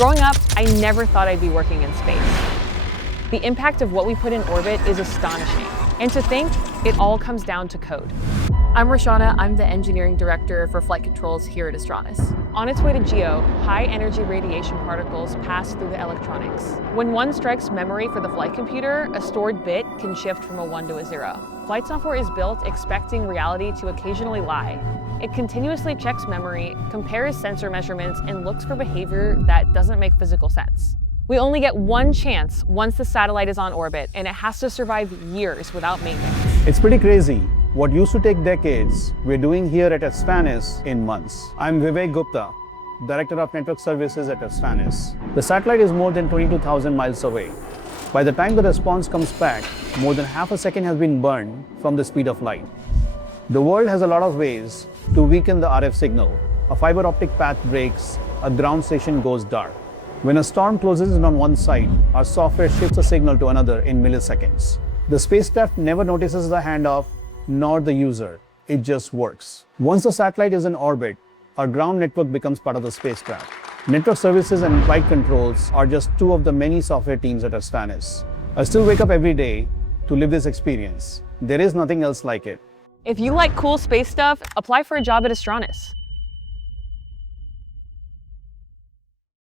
Growing up, I never thought I'd be working in space. The impact of what we put in orbit is astonishing. And to think, it all comes down to code. I'm Roshena. I'm the engineering director for flight controls here at Astranis. On its way to GEO, high-energy radiation particles pass through the electronics. When one strikes memory for the flight computer, a stored bit can shift from a 1 to a 0. Flight software is built expecting reality to occasionally lie. It continuously checks memory, compares sensor measurements, and looks for behavior that doesn't make physical sense. We only get one chance once the satellite is on orbit, and it has to survive years without maintenance. It's pretty crazy. What used to take decades, we're doing here at Astranis in months. I'm Vivek Gupta, Director of Network Services at Astranis. The satellite is more than 22,000 miles away. By the time the response comes back, more than half a second has been burned from the speed of light. The world has a lot of ways to weaken the RF signal. A fiber optic path breaks, a ground station goes dark. When a storm closes in on one side, our software shifts a signal to another in milliseconds. The spacecraft never notices the handoff, nor the user. It just works. Once the satellite is in orbit, our ground network becomes part of the spacecraft. Network services and flight controls are just two of the many software teams at Astranis. I still wake up every day to live this experience. There is nothing else like it. If you like cool space stuff, apply for a job at Astranis.